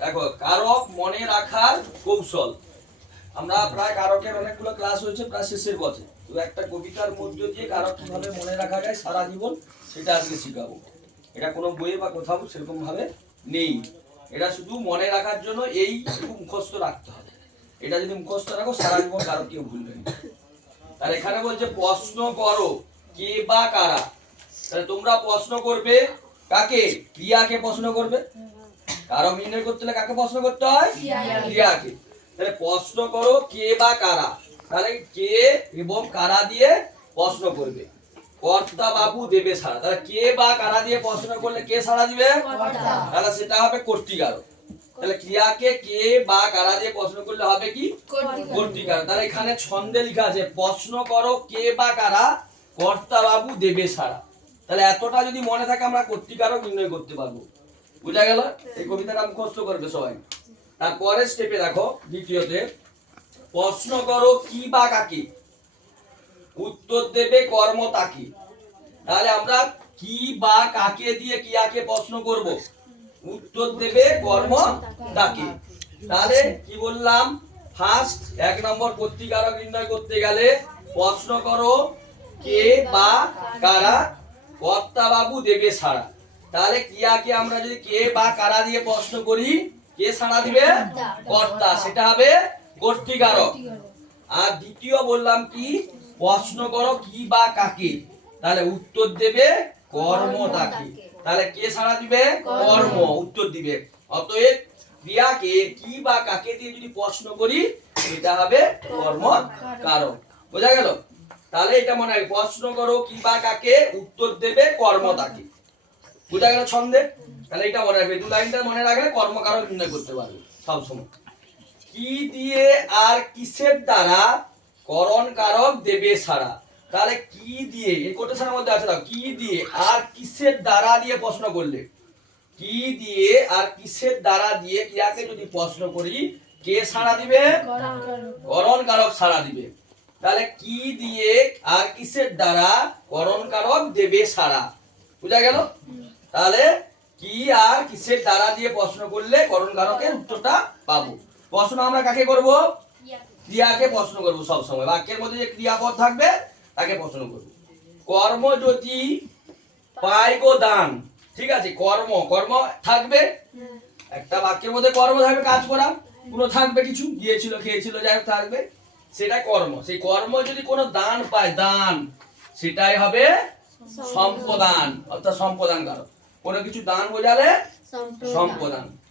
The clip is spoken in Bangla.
দেখো কারক মনে রাখার কৌশল। আমরা প্রায় কারকের অনেকগুলো ক্লাস হয়েছে, প্রায় শেষের পথে। তো একটা কবিতার মধ্য দিয়ে কারক কিভাবে মনে রাখা যায় সারা জীবন, সেটা আজকে শিখাবো। এটা কোনো বইয়ে বা কোথাও সেরকম ভাবে নেই। এটা শুধু মনে রাখার জন্য এইটুকু মুখস্থ রাখতে হবে। এটা যদি মুখস্থ রাখো সারা জীবন কারক কেউ ভুলবে না। আর এখানে বলছে প্রশ্ন করো কে বা কারা। তাহলে তোমরা প্রশ্ন করবে কাকে? ক্রিয়াকে প্রশ্ন করবে। কারক নির্ণয় করতে হলে কাকে প্রশ্ন করতে হয়? ক্রিয়াকে। তাহলে প্রশ্ন করো কে বা কারা। তাহলে কে এবং কারা দিয়ে প্রশ্ন করবে। কর্তা বাবু দেবে সাড়া। তাহলে কে বা কারা দিয়ে প্রশ্ন করলে কে সাড়া দিবে? তাহলে সেটা হবে কর্তৃকারক। তাহলে ক্রিয়াকে কে বা কারা দিয়ে প্রশ্ন করলে হবে কি? কর্তৃকারক। তাহলে এখানে ছন্দে লেখা আছে প্রশ্ন করো কে বা কারা, কর্তা বাবু দেবে সাড়া। তাহলে এতটা যদি মনে থাকে আমরা কর্তৃকারক নির্ণয় করতে পারবো। বুঝা গেল? এই কবিতাটা মুখস্থ করবে সবাই। তারপরে স্টেপে দেখো দ্বিতীয়তে, প্রশ্ন করো কি বা কাকে, উত্তর দেবে কর্ম তাকে। তাহলে আমরা কি বা কাকে দিয়ে ক্রিয়াকে প্রশ্ন করব, উত্তর দেবে কর্ম তাকে। তাহলে কি বললাম? ফার্স্ট 1 নম্বর কর্তৃকারক নির্ণয় করতে গেলে প্রশ্ন করো কে বা কারা, কর্তা বাবু দেবে সাড়া। তাহলে ক্রিয়াকে আমরা যদি কে বা কারা দিয়ে প্রশ্ন করি, কে সাড়া দিবে? কর্তা, সেটা হবে কর্তৃকারক। আর দ্বিতীয় বললাম কি, প্রশ্ন করো কি বা কাকে, তাহলে উত্তর দেবে কর্ম তাকে। তাহলে কে সাড়া দিবে? কর্ম উত্তর দিবে। অতএব ক্রিয়াকে কি বা কাকে দিয়ে যদি প্রশ্ন করি, এটা হবে কর্ম কারক। বোঝা গেল? তাহলে এটা মনে হয় প্রশ্ন করো কি বা কাকে, উত্তর দেবে কর্ম তাকে। বুঝা গেল ছন্দে? তাহলে এটা মনে রাখবে, দু লাইনটা মনে রাখলে কর্মকারক নির্ণয় করতে পারবে সব সময়। কি দিয়ে আর কিসের দ্বারা করণ কারক দেবে সাড়া। তাহলে কি দিয়ে, এই কোটেশনের মধ্যে আছে দাও, কি দিয়ে আর কিসের দ্বারা দিয়ে প্রশ্ন করলে, কি দিয়ে আর কিসের দ্বারা দিয়ে ক্রিয়াকে যদি প্রশ্ন করি, কে সাড়া দিবে? করণ কারক সাড়া দিবে। তাহলে কি দিয়ে আর কিসের দ্বারা করণ কারক দেবে সাড়া। বুঝা গেল? তাহলে কি আর কিসের দ্বারা দিয়ে প্রশ্ন করলে করণ কারকের উত্তরটা পাবো। প্রশ্ন আমরা কাকে করব? ক্রিয়াকে প্রশ্ন করব সব সময়। বাক্যের মধ্যে যে ক্রিয়াপদ থাকবে তাকে প্রশ্ন করব। কর্ম যদি পাই গো দান, ঠিক আছে, কর্ম কর্ম থাকবে, একটা বাক্যের মধ্যে কর্ম থাকবে, কাজ করা, কোনো থাকবে, কিছু গিয়েছিল খেয়েছিল যাই হোক থাকবে, সেটা কর্ম। সেই কর্ম যদি কোনো দান পায়, দান, সেটাই হবে সম্পদান, অর্থাৎ সম্পদান কারক। কোনো কিছু দান বোঝালে সম্পদান।